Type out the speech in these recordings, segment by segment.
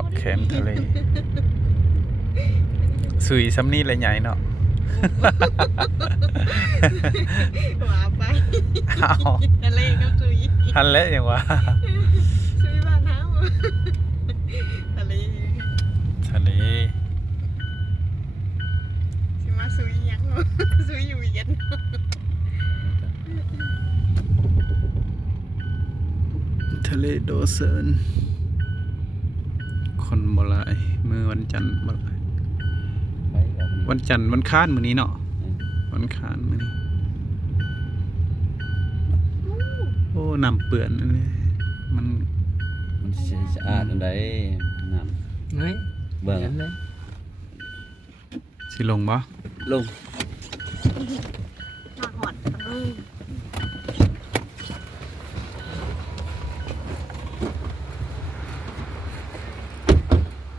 าะแคมทะเลสุยซ้ำนี่เลยใหญ่เนาะ ว่าไป เอา ทะเลกับซุย ทันแล้วยังวะ ซุยบ้านเฮาทะเล ทะเล สิมาซุยหยังซุยอยู่เย็น ทะเลโดเซินคนบ่หลายมื้อวันจันทร์บ่หลาย ไปออกนี่ วันจันทร์วันค้านมื้อนี้เนาะวันค้านมื้อนี้โอ้น้ำเปื้อนอันนี้มัน มันสะอาดอันใดน้ เฮ้ย ำเบิ่ง นั่นเลย สิลงบ่ ลง มาหอดทะเล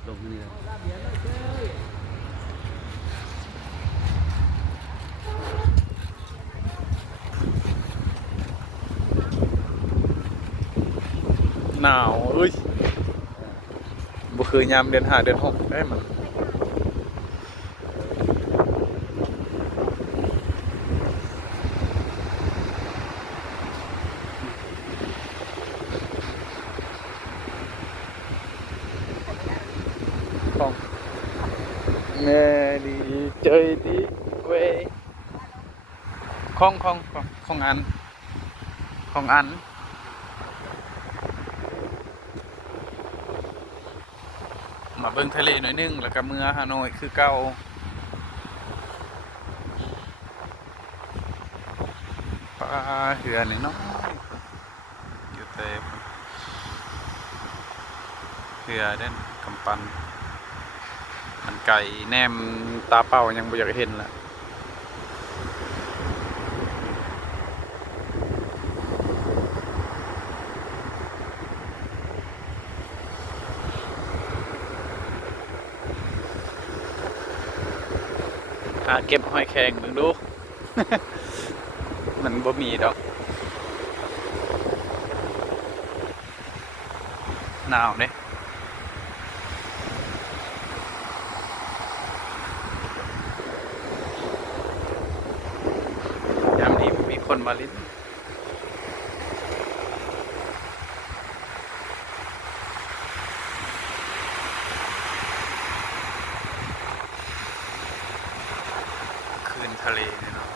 ลงนี่แหละ หนาวเอ้ยบ่คือยามเดือน5เดือน6ได้มันของแม่ดีใจดีเว้ยของอันมาเบิ่งทะเลหน่อยนึงแล้วก็เมื่อฮานอยคือเก่าปลาเหือนี่เนาะอยู่แต่เหือเด่นกำปั้นมันไก่แนมตาเป้ายังบ่อยากเห็นละเก็บหอยแครงมึงดู มันบ่มีดอกหนาวเด้ยามนี้มีคนมาลิ้นคืนทะเลเนี่ยเนาะ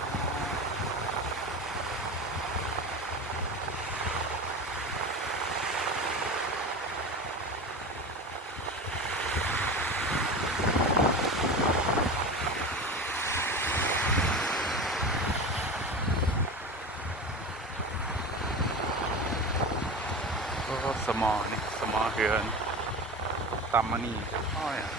ก็สมอนี่สมอเหือนตามมานี่เรียบร้อยอ่ะ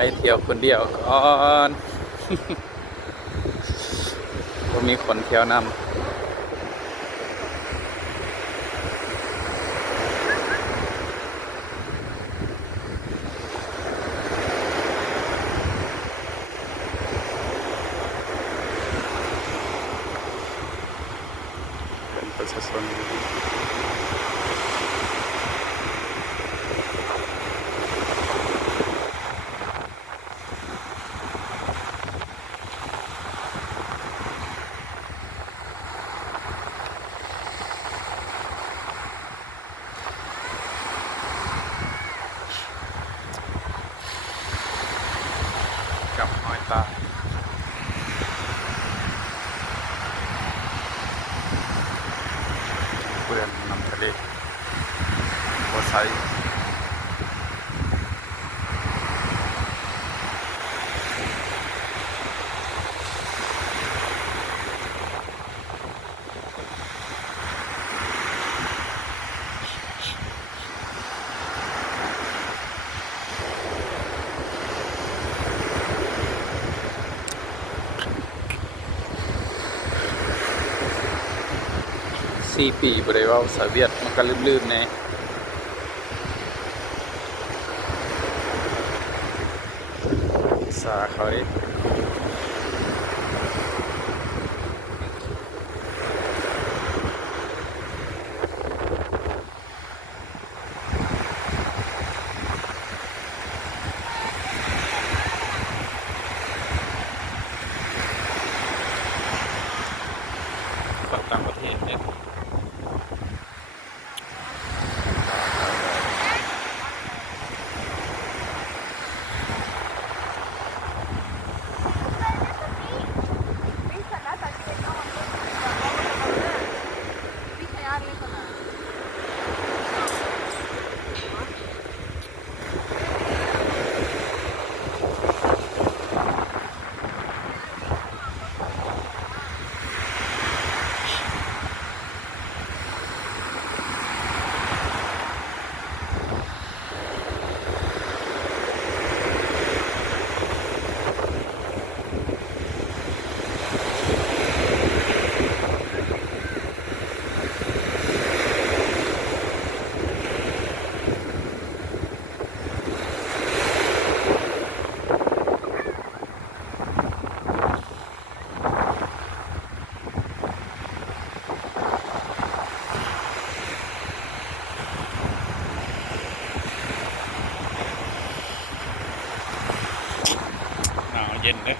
ไปเที่ยวคนเดียวก่อน ก็มีคนเที่ยวนำเป็นประชาชนกับหอยตายผู้ใด 4 ปีบ่ได้เว้าภาษาเวียดมันก็ลืมๆแหน่ภาษาเขาเด้ฝั่งต่างประเทศเนี่ย หนาวเย็นเลย